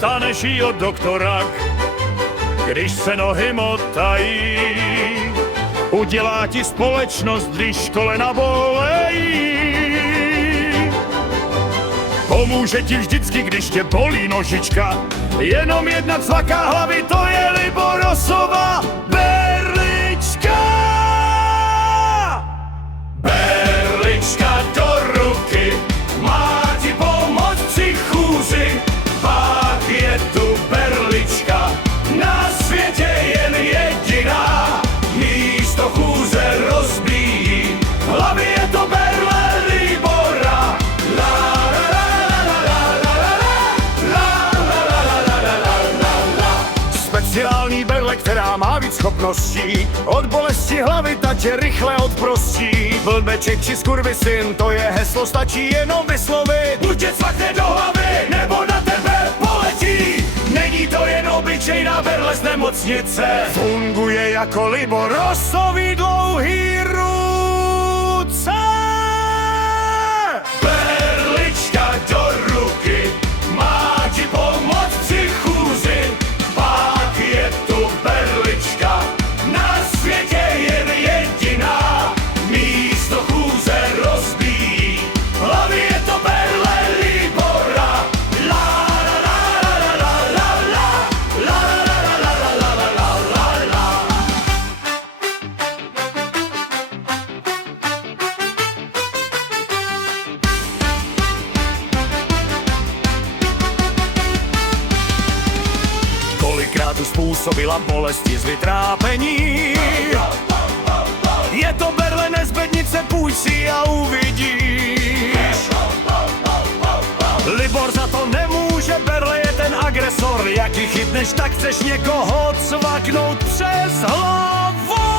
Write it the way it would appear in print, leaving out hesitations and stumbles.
dostaneš jí od doktora, když se nohy motají. Udělá ti společnost, když kolena bolejí. Pomůže ti vždycky, když tě bolí nožička. Jenom jedna cvaká hlavy, to je Liborosova berlička. Berlička do ruky, má ti pomoct při chůzi. Pak je tu berlička, na světě jen jediná. Místo chůze rozbíjí, v hlavě je to berle Libora. Speciální berle, která má víc schopností. Od bolesti hlavy ta tě rychle odprostí. Blbeček či skurvysyn, to je heslo, stačí jenom vyslovit. Buď tě cvakne do hlavy, nebo na tebe poletí. Není to jen obyčejná berle z nemocnice. Funguje jako Liborosový dlouhý ruce. Berlička do ruky, má ti pomoct při chůzi. Pak je tu berlička, na světě jen jediná. Místo chůze rozbíjí, v hlavě je to berle Libora. La la la la la la la la la la la la la la la. Kolikrát tu způsobila bolesti z vytrápení. Je to berle nezbednice, půjď si a uvidíš. Libor za to nemůže, berle je ten agresor. Jak ji chytneš, tak chceš někoho cvaknout přes hlavu.